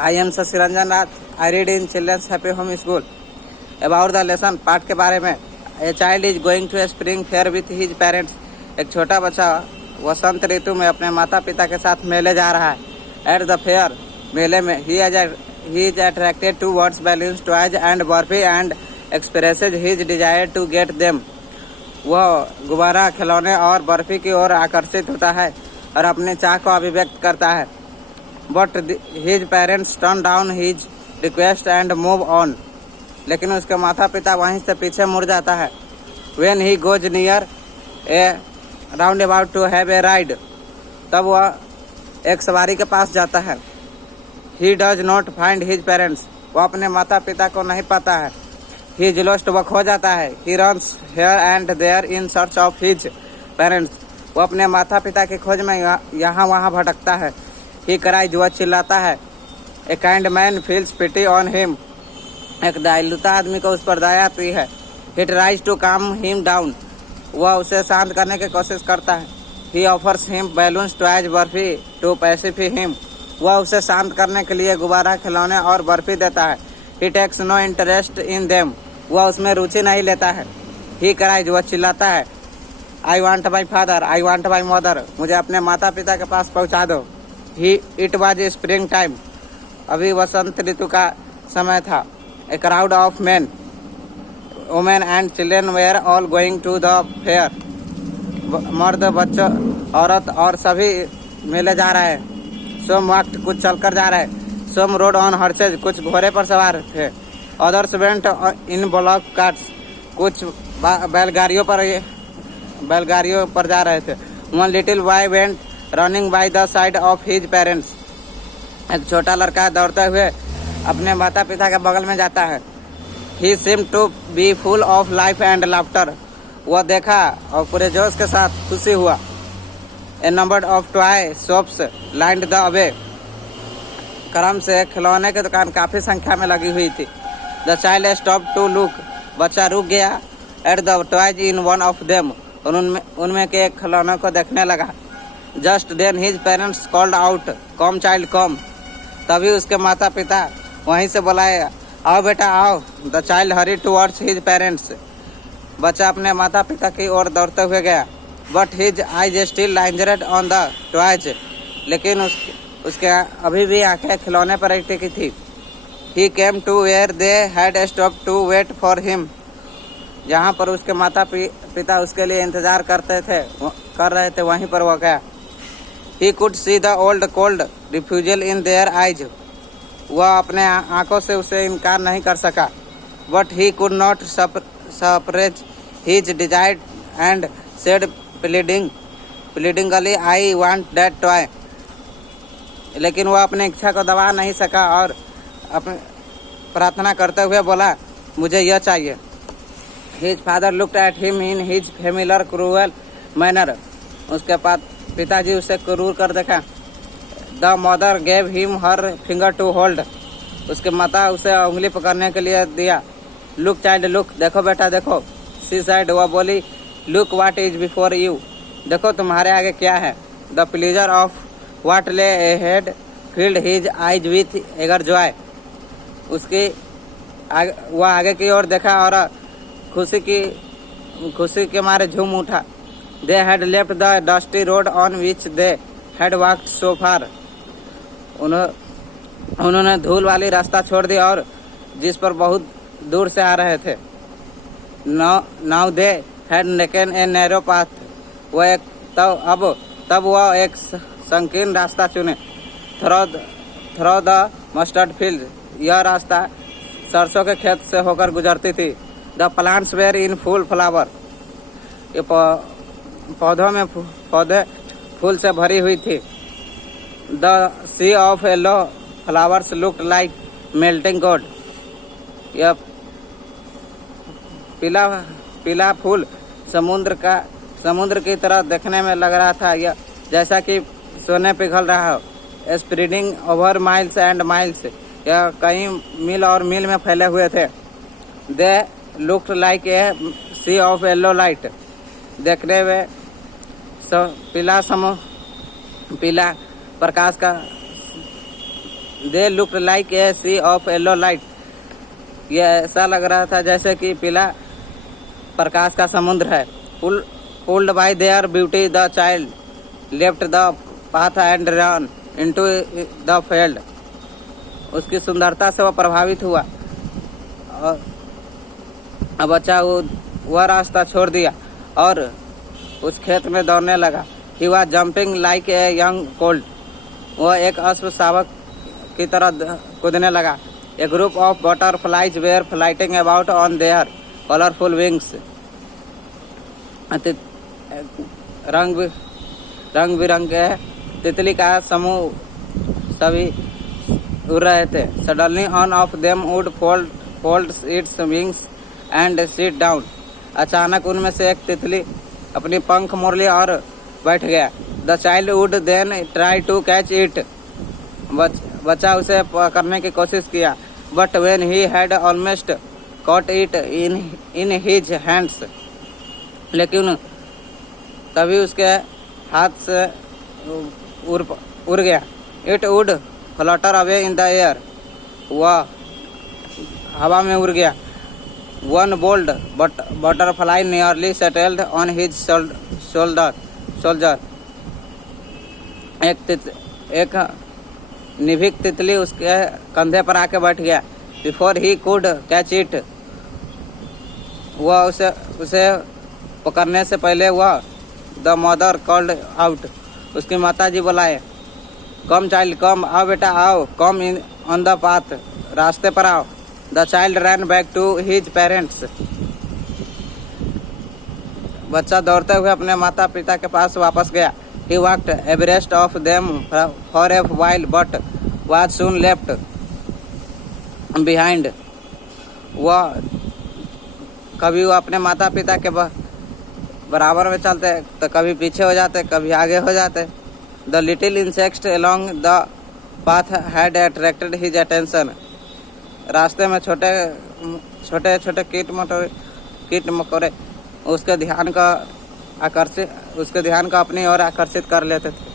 I am Sasiranjan Raj. I read in Children's Happy Home School. About the lesson पाठ के बारे में. A child is going to a spring fair with his parents. एक छोटा बच्चा वसंत ऋतु में अपने माता पिता के साथ मेले जा रहा है. At the fair, मेले में he is attracted towards balloons, toys and barfi and expresses his desire to get them. वह गुब्बारा खिलौने और बर्फी की ओर आकर्षित होता है और अपने चाह को अभिव्यक्त करता है. But his parents turn down his request and move on. लेकिन उसके माता पिता वहीं से पीछे मुड़ जाता है. When he goes near a roundabout to have a ride, तब वह एक सवारी के पास जाता है. He does not find his parents. वह अपने माता पिता को नहीं पाता है. He is lost. वह खो जाता है. He runs here and there in search of his parents. वह अपने माता पिता की खोज में यहाँ वहाँ भटकता है. He cries. वह चिल्लाता है. A kind man feels pity on him. एक दयालुता आदमी को उस पर दया आती है. He tries to calm him down. वह उसे शांत करने की कोशिश करता है. He offers him balloons, toys, barfi to pacify him. वह उसे शांत करने के लिए गुब्बारा खिलौने और बर्फी देता है. He takes no interest in them. वह उसमें रुचि नहीं लेता है. He cries. वह चिल्लाता है. I want my father. I want my mother. मुझे अपने माता पिता के पास पहुंचा दो. It was spring time. अभी वसंत ऋतु का समय था. A crowd of men, women and children were all going to the fair. मर्द बच्चों औरत और सभी मेले जा रहे हैं. Some walked. कुछ चलकर जा रहे हैं. Some rode on horses. कुछ घोड़े पर सवार थे. Others went in bullock carts. कुछ बैलगाड़ियों पर जा रहे थे. One little boy went running by the side of his parents. एक छोटा लड़का दौड़ते हुए अपने माता पिता के बगल में जाता है. He seemed to be full of life and laughter. वह देखा और पूरे जोश के साथ खुशी हुआ. A number of toy shops lined the way. क्रम से खिलौने की दुकान काफी संख्या में लगी हुई थी. The child stopped to look. बच्चा रुक गया. At the toys in one of them. उनमें के एक खिलौने को देखने लगा. Just then his parents called out, "Come child, come." तभी उसके माता पिता वहीं से बुलाए, आओ बेटा आओ. The child hurried towards his parents. बच्चा अपने माता पिता की ओर दौड़ते हुए गया. But his eyes still lingered on the toys. लेकिन उसके अभी भी आंखें खिलौने पर ही टिकी थी. He came to where they had stopped to wait for him. जहाँ पर उसके माता पिता उसके लिए इंतजार कर रहे थे वहीं पर वो गया. He could see the old cold refusal in their eyes. वह अपने आंखों से उसे इनकार नहीं कर सका. But he could not suppress his desire and said pleadingly, "I want that toy." लेकिन वह अपनी इच्छा को दबा नहीं सका और अपने प्रार्थना करते हुए बोला, मुझे यह चाहिए. His father looked at him in his familiar cruel manner. उसके पिताजी उसे क्रूर कर देखा. The mother gave him her finger to hold. उसके माता उसे उंगली पकड़ने के लिए दिया. Look child, look. देखो बेटा देखो. She said. वह बोली, Look what is before you. देखो तुम्हारे आगे क्या है. The pleasure of what lay ahead filled his eyes with eager joy. वह आगे की ओर देखा और खुशी के मारे झूम उठा. They had left the dusty road on which they had walked so far. उन्होंने धूल वाली रास्ता छोड़ दिया और जिस पर बहुत दूर से आ रहे थे. Now they had taken a narrow path. तब वह एक संकीर्ण रास्ता चुने. Through the mustard field. यह रास्ता सरसों के खेत से होकर गुजरती थी. The plants were in full flower. ये पौधे फूल से भरी हुई थी. The sea of yellow flowers looked like melting gold. यह पीला फूल समुद्र की तरह देखने में लग रहा था. यह जैसा कि सोने पिघल रहा हो. Spreading over miles and miles. यह कई मील और मील में फैले हुए थे. They looked like a sea of yellow light. देखने में पीला प्रकाश का They looked like a sea of yellow light. ये ऐसा लग रहा था जैसे कि पीला प्रकाश का समुद्र है. Pulled by their beauty, the child left the path and ran into the field. उसकी सुंदरता से वह प्रभावित हुआ और बच्चा वह रास्ता छोड़ दिया और उस खेत में दौड़ने लगा. He was jumping like a young colt. वह एक अश्व शावक की तरह कूदने लगा. A group of butterflies were flying about on their colorful wings. रंग बिरंगे तितली का समूह सभी उड़ रहे थे. Suddenly one of them would fold its wings and sit down. अचानक उनमें से एक तितली अपनी पंख मोड़ लिया और बैठ गया. The child would then try to catch it. बच्चा उसे पकड़ने की कोशिश किया. But when he had almost caught it in his hands, लेकिन तभी उसके हाथ से उड़ गया. It would flutter away in the air. वह हवा में उड़ गया. One bold butterfly nearly settled on his shoulder. एक निभिक तितली उसके कंधे पर आके बैठ गया. Before he could catch it, वह उसे पकड़ने से पहले वह The mother called out. उसकी माताजी बुलाए. Come child, come, आओ बेटा आओ. Come in on the path. रास्ते पर आओ. The child ran back to his parents. बच्चा दौड़ते हुए अपने माता पिता के पास वापस गया. He walked abreast of them for a while but was soon left behind. कभी वो अपने माता पिता के बराबर में चलते तो कभी पीछे हो जाते, कभी आगे हो जाते. The little insects along the path had attracted his attention. रास्ते में छोटे कीट मकोड़े उसके ध्यान को अपनी ओर आकर्षित कर लेते थे.